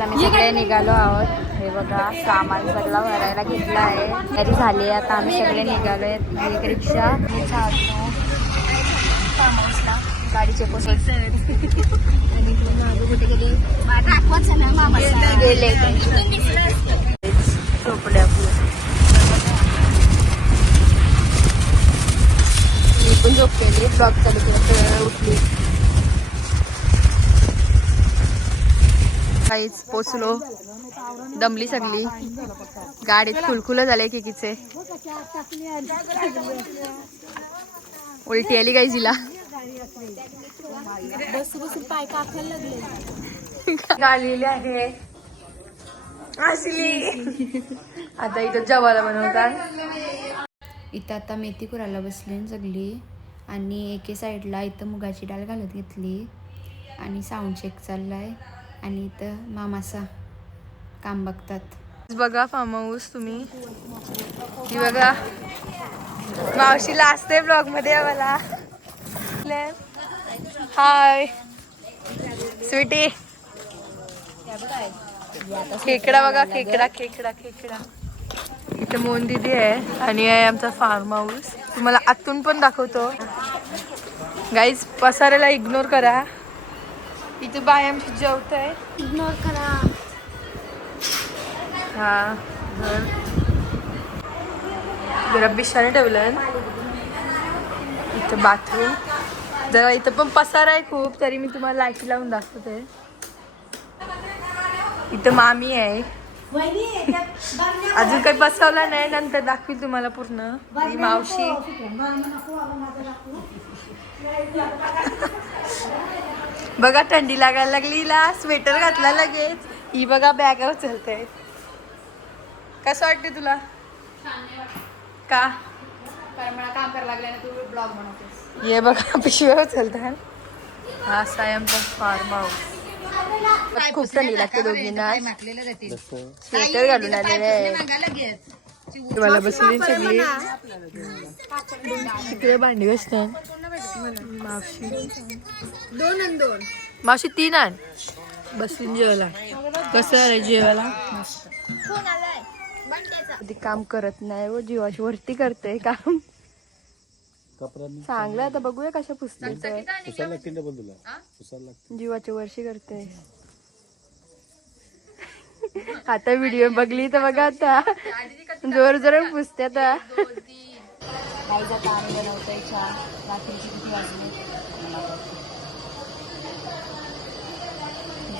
आम्ही सगळे निघालो आहोत. हे बघा सामान सगळं भरायला घेतलं आहे. तरी झाली आता आम्ही सगळे निघालो आहेत एक रिक्षा. गाडीचे आणि मागं कुठे गेले. झोपले मी पण झोप केली ब्लॉक चालू केला उठली. काहीच पोचलो. दमली सगळी. गाडीत खुलखुल झाले किकीचे. उलटी आली काही जिला. आहे. असली आता इथं जेवायला बनवतात. इथं आता मेथी कुरायला बसली सगळी आणि एके साईडला इथं मुगाची डाळ घालत घेतली. आणि साऊंड चेक चाललाय. आणि इथं मामासा काम बघतात. बघा फार्म हाऊस तुम्ही. ती बघा. मावशीला असते ब्लॉगमध्ये आम्हाला हाय स्वीटी खेकडा बघा खेकडा खेकडा खेकडा. इथे मोहन दिदी आहे आणि आहे आमचा फार्म हाऊस तुम्हाला आतून पण दाखवतो. गाईज पसाऱ्याला इग्नोर करा. इथे बाय आमची जेवत आहे. इग्नोर करा. हा घर. जरा बिशाने ठेवलं इथं बाथरूम जरा इथं पण पसार आहे खूप तरी मी तुम्हाला लाईटी लावून दाखवते. इथं मामी आहे. अजून काही बसवला नाही नंतर दाखवील तुम्हाला पूर्ण. ही मावशी. बघा थंडी लागायला लागली. हिला स्वेटर घातला लगेच. ही बघा बॅग उचलते कसं वाटते तुला? का? मला काम करायला लागल्याने तू ब्लॉग बनवतेस ये बघा पिशव्या उचलतात हा आहे आमचा फार्म हाऊस खूप थंडी लागते दोघींना. स्वेटर घालून आलेले आहे. मला बसली सगळी. तिकडे भांडी असतात मावशी. दोन आणि दोन. मावशी तीन आण. बसून जेवायला. कसं आहे जेवायला? कधी काम करत नाही व जीवाची वरती करते काम. चांगलं आता बघूया कशा पुस्तकाचं पुसायला लागतील डबल तुला पुसायला लागतील. जीवाची वर्षी करते. आता व्हिडिओ बघली तर बघा आता. जोर जोर पुसते आता. गाईचा पाणी बनवतोय चहा रात्रीची किती वाजले?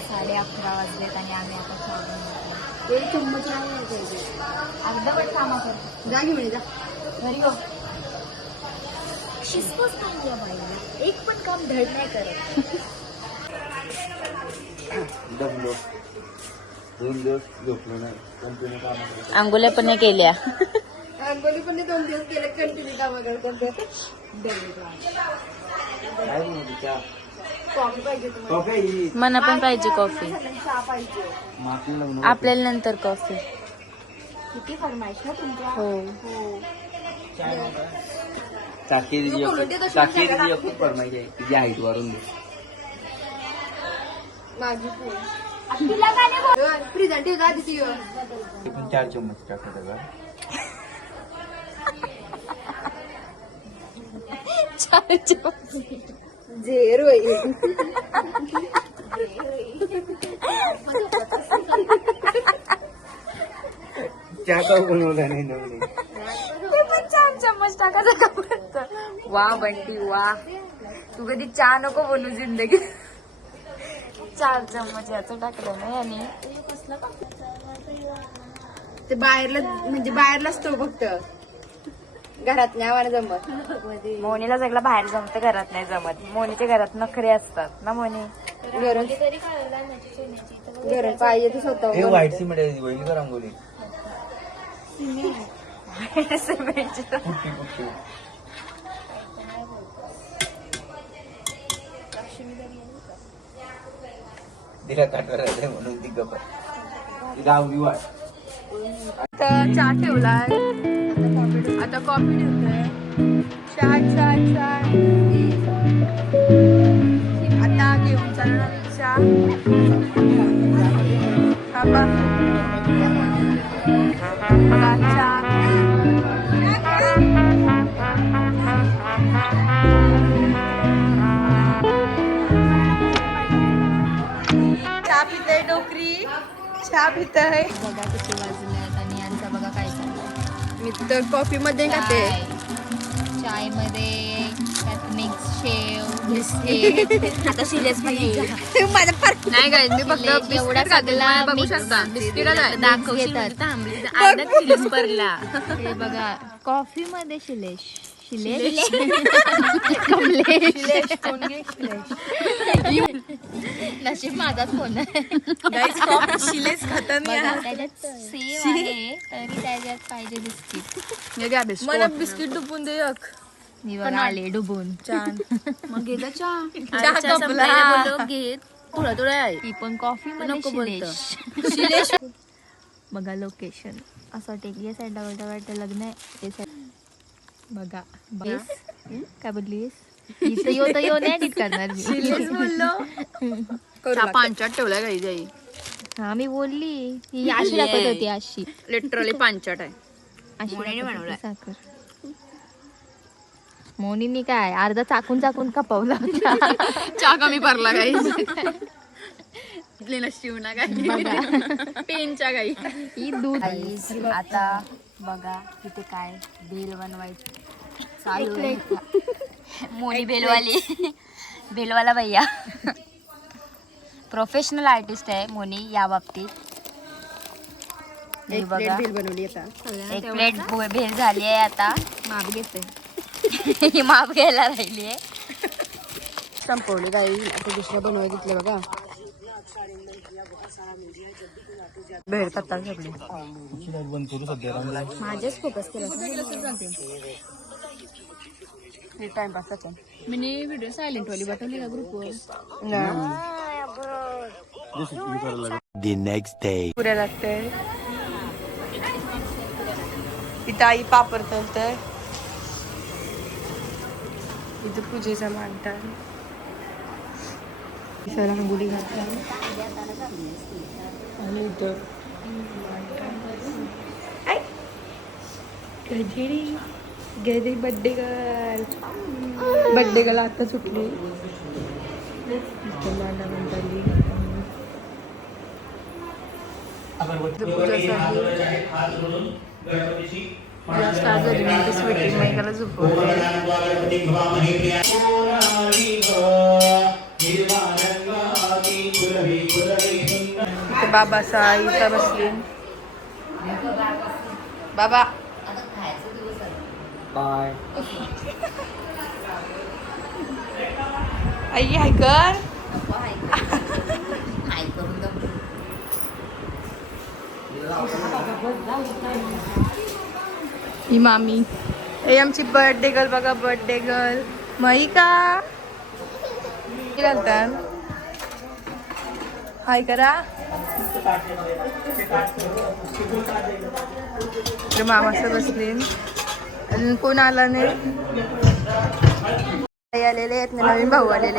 साडे अकरा वाजलेत आणि आम्ही आता चहा बनवतो एक चम्मच अर्धवट कामा करतो जा घेऊन जा. घरी हो. शिस्तच नाही आहे बाई एक पण काम धड नाही करत दमलो दोन दिवस झोपलो नाही कंटिन्यू काम आंघोळ्या पण केल्या अंगोली पण दोन दिवस. केले कंटिन्यू काम करते काय म्हणते त्या कॉफी पाहिजे तुम्हाला. कॉफी मला पण पाहिजे कॉफी आपल्याला नंतर कॉफी किती फरमाईश ना तुमच्या? हो. चाकी तू बोलून दे तशी चाकी जागा दिदी खूप फरमाईची आहे तिची हाईट वाढून दे माझी फोन फ्रीजन ठेव जा तिची ते पण चार चम्मच टाका त्याला झेर होईल चहा का बनवला नाही छान चम्मच टाकायचा वा बंटी वा. तू कधी चहा नको बोलू जिंदगी चार चम्मच याचं टाकलं ना याने. ते बाहेरला म्हणजे बाहेरलाच तो फक्त. घरात नाही आम्हाला जमत. मोनीला सगळं बाहेर जमत घरात नाही जमत. मोनीच्या घरात नखरे असतात. ना मोनी? गरज गरज पाहिजे ते हे स्वतः व्हाईट सिमेंट का रांगोली सिमेंटची पुट्टी तिला काटवर राहिले म्हणून ती गप्प. तिला आवडी वाट तर चहा ठेवलाय. आता कॉफी ठेवतोय चहा चहा चहा. आता घेऊन चालणार चहा. चहा. चहा पितय बघा किती वाजले आहेत आणि यांचा बघा काय चाललंय. मी तर कॉफी मध्ये खाते. चायमध्ये त्यात मिक्स शेव बिस्किट आता सिरियस पण माझा फरक नाही काय मी फक्त शिलेश एवढा बिस्किट खाते सगळा बघू शकता. आहे हे बघा कॉफी मध्ये शिलेश? शिलेश. कमलेश. नशीब माझाच फोन आहे. Guys, बघा, त्याच्यात सेव आहे तरी त्याच्यात पाहिजे बिस्किट. मला बिस्किट डुबून दे एक. मी बघा आले डुबून. छान. मग घेता चहा. चहा कपला. घे थोडा थोडा आहे. ही पण कॉफी मध्ये नको बोलतं. शिलेश. बघा लोकेशन असं या साईडला वाटतं वाटतं लग्न आहे. ते बघा. बघा. काय बोललीस इथं यो तर यो नाही edit करणार मी. बोललो. चहा पांचाट ठेवलाय काही जाई. हा मी बोलली ही अशी दाखवत होती अशी. लिटरली पांचाट आहे. अशी मोनीने दाखवत होती बनवलाय. साखर. मोनीनी काय अर्धा चाकून चाकून कपावला होता. चहा कमी पडला काही शिवना काही पेनच्या काही ही दूध. आता बघा तिथे काय बेल बनवायचं. चालू आहे. मोनी बेलवाली बेलवाला भैया. प्रोफेशनल आर्टिस्ट आहे मोनी या बाबतीत. हे बघा. बनवली आता. एक प्लेट भेल झाली आहे आता. माप घेते ही माप घ्यायला राहिली आहे. संपवली काही आता दुसऱ्या बनवाय घेतले बघा. भेळ पत्ता सगळे. माझेच फोकस केला. टाइमपास मी व्हिडिओ सायलेंट वाली पाठवली का ग्रुपवर The next day. पुऱ्या लागते इथं आई पापड तळतंय इथं पूजेचा मांडतात रांगोळी घालतात आणि इथं आई, गजेरी. गजे बड्डे गर्ल बड्डे गर्ल आता सुटली. इथं मांडा स्वीटी मैकाला झोपवते इथे बाबा साईचा बसले. बाबा. बाय. आई हाय कर. ही मामी हे आमची बर्थडे गर्ल बघा बर्थडे गर्ल मही का घालतात हाय करा. मामाचं बसले अजून कोण आला नाही? आलेले आहेत नवीन भाऊ आलेले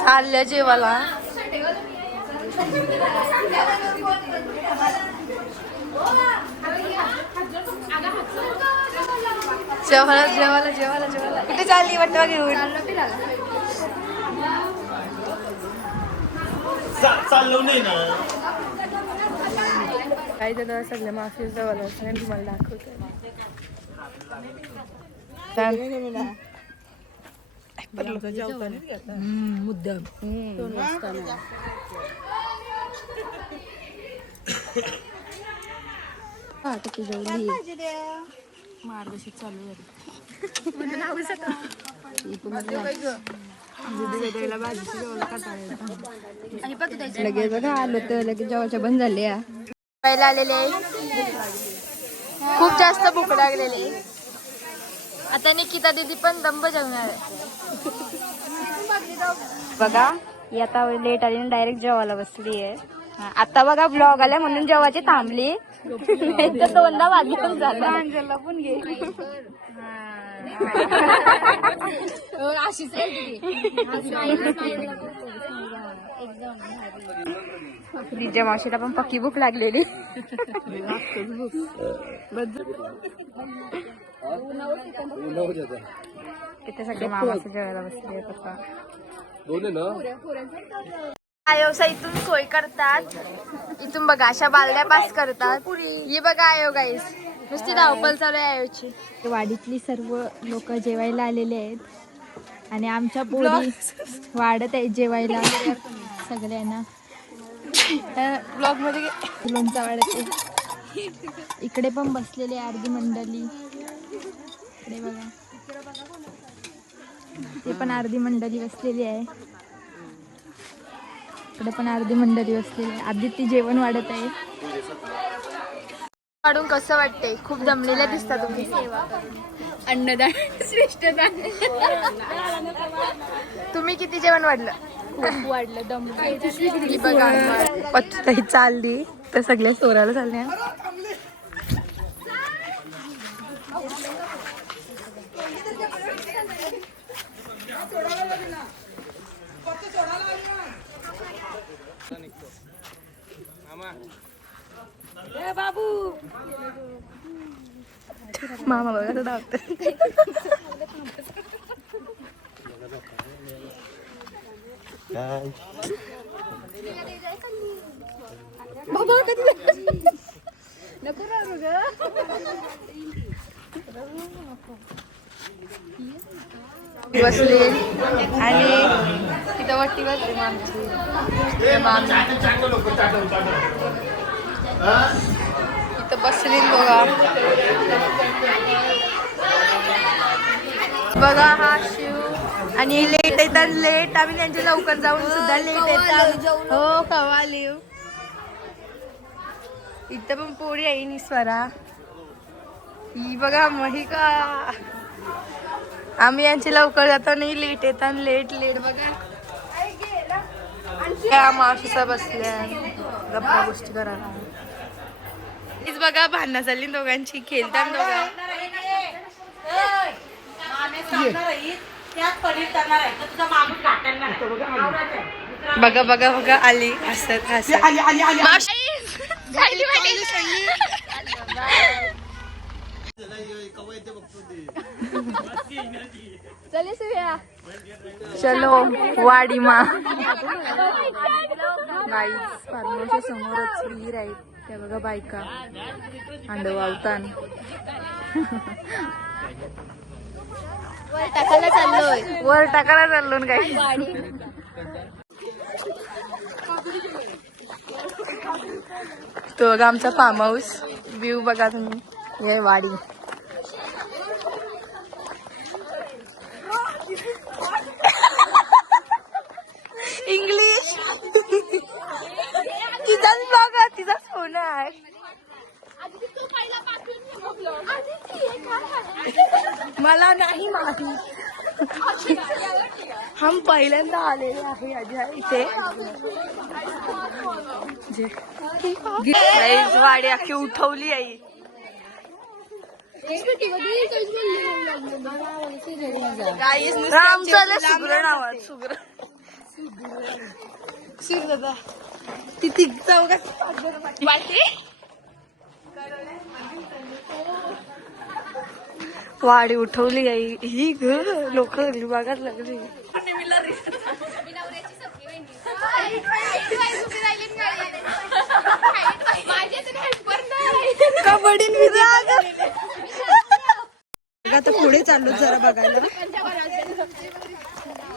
चालल्या जेवाला जेवायला जेवायला जेवायला जेवायला. कुठे चालली वाटवा घेऊन? चाललो नाही ना. काही तर सगळ्या माफी जवळ असं तुम्हाला दाखवतो लगेच बघा आलो तर लगेच बंद झाले आलेले खूप जास्त भूक लागलेली आहे. आता निकिता दीदी पण दंब जेवणार आहे. बघा ही आता लेट आली डायरेक्ट जेवायला बसली आहे आता बघा ब्लॉग आला म्हणून जेवायची थांबली. दोनदा वाजली पण झालं. पण तिच्या मावशीला पण पक्की भूक लागलेली. तिथे सगळे मामाचं जेवायला बसले आता. आयोसा इथून सोय करतात. इथून बघा अशा बालद्या पास करतात. ही बघा आयो गाईस नुसती धावपल चालू आहे आयोची. वाडीतली सर्व लोक जेवायला आलेले आहेत. आणि आमच्या पोरी वाढत आहेत जेवायला. सगळ्यांना. ब्लॉगमध्ये लोणचा वाढत आहे. इकडे पण बसलेली आहे अर्धी मंडळी. इकडे बघा. ते पण अर्धी मंडळी बसलेली आहे. इकडे पण अर्धी मंडळी बसलेली आहे. आदित्य जेवण वाढत आहे. काढून कसं वाटते खूप दमलेल्या दिसता तुम्ही. अन्नदान श्रेष्ठ दान. तुम्ही किती जेवण वाढलं? वाढलं दम बघा. पत्ताही चालली. तर सगळ्या सोराला चालल्या. मामा बघा तर धावतं काय बसले आणि तिथं वट्टी बसली मग आमची ते मामी इथं बसली बघा. बघा हा शिव. आणि लेट येतात लेट आम्ही त्यांच्या लवकर जाऊन सुद्धा लेट येतात. हो कवा लिव इथं पण पोरी आहे निस्वरा ही बघा महिका. आम्ही यांची लवकर जातो नाही लेट येतात लेट लेट बघा. मावशीचा बसल्या गप्पा गोष्टी करायला. हीच बघा भांडणं चालली दोघांची खेळतात दोघा बघा बघा बघा आली हसत हसत. चलो वाडी मा फार्मच्या समोरच विहीर आहे त्या बघा बायका. अंड वावतान टाकायला चाललोय. वर टाकायला चाललो ना काही तो बघा आमचा फार्म हाऊस. व्ह्यू बघा तुम्ही. हे वाडी. इंग्लिश तिचाच बघा तिचाच फोन आहे. मला नाही माहीत. हम पहिल्यांदा आलेले आहे अजय इथे. वाडी अख्खी उठवली आई. राम चाले सुग्र नावात सुग्र सुग्रदा ती जाऊ का? वाडी उठवली आई. ही ग लोक बघायला लागली. माझ्या आता पुढे चाललो जरा बघायला.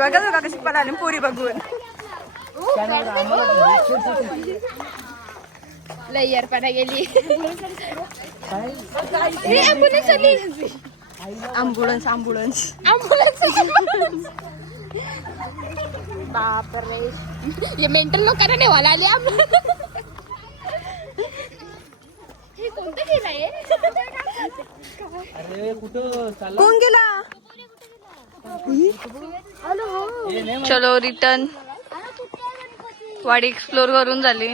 बघा बघा कशी पळाली पोरी बघून. अँब्युलन्स अँब्युलन्स ये मेंटल लोकांना नेवायला आली हे कोणतं गेलं आहे? अरे कुठं चालला? कोण गेला? चलो रिटर्न वाडी एक्सप्लोर करून झाली.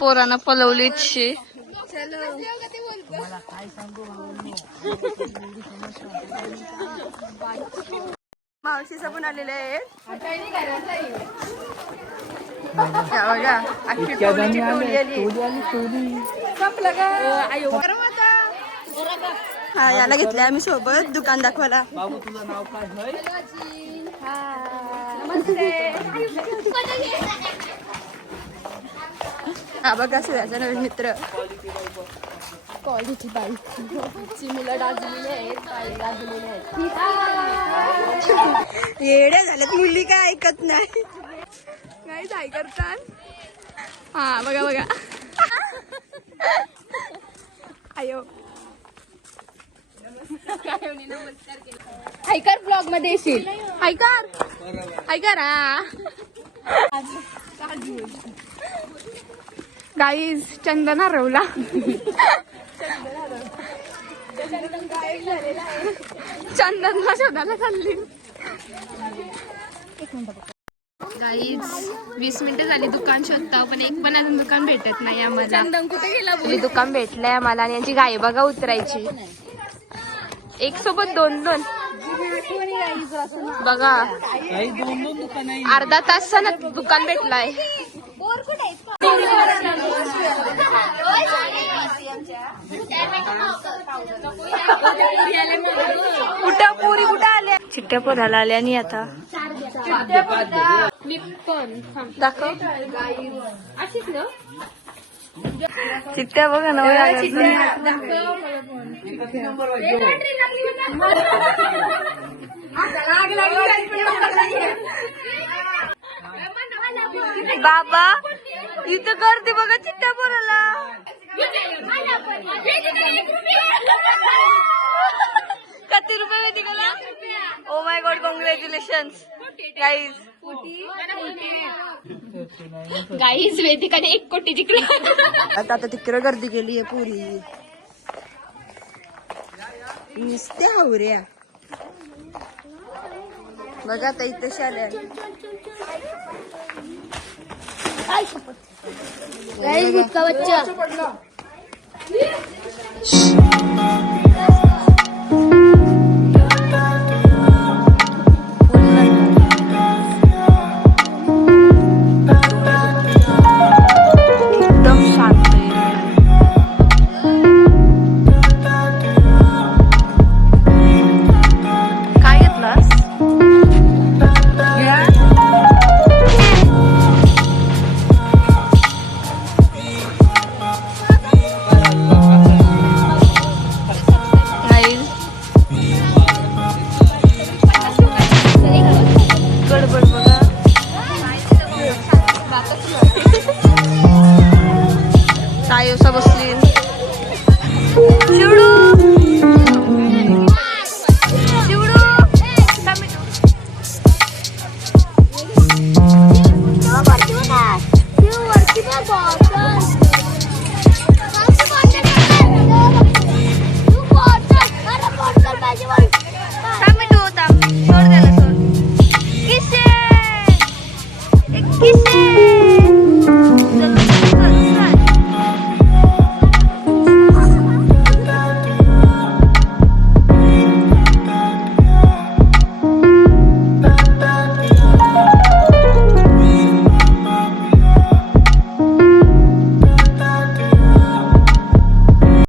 पोरांना पलवलीच शे मावशी सबून आलेले आहेत. हा याला घेतलंय आम्ही सोबत. दुकान दाखवायला. बाबू तुझं नाव काय? होय? हा बघा सूर्याचा नवीन मित्र. क्वालिटी बाईक चिमुला डाजलेले आहेत येड्या झाल्यात मुली काय ऐकत नाही. काय काय करतात हा बघा बघा. आयो. ऐकर ब्लॉगमध्ये येशील. ऐकर. ऐकर गाईज चंदन हरवला चंदन शोधायला चालली. गाईज वीस मिनिटं झाली दुकान शोधता पण एक पण अजून दुकान भेटत नाही आम्हाला. चंदन कुठे गेला दुकान भेटलंय आम्हाला आणि यांची गाय बघा उतरायची. एक सोबत दोन दोन. बघा. अर्धा तास दुकान भेटलाय. कुठं? पुरी कुठं आल्या? चिट्ट्या पोराला आल्या आणि आता. दाखव. चिट्ट्या बघा ना बाबा इथं गर्दी बघा चिट्ट्या पोराला किती रुपये माहिती का ओ my god congratulation guys guys वेदिकाने एक कोटी जिंकला. आता आता तिकडे गर्दी केली आहे पुरी. नुसत्या हावऱ्या. बघा आता इथे शाल्या. गाईज गुटका बच्चा.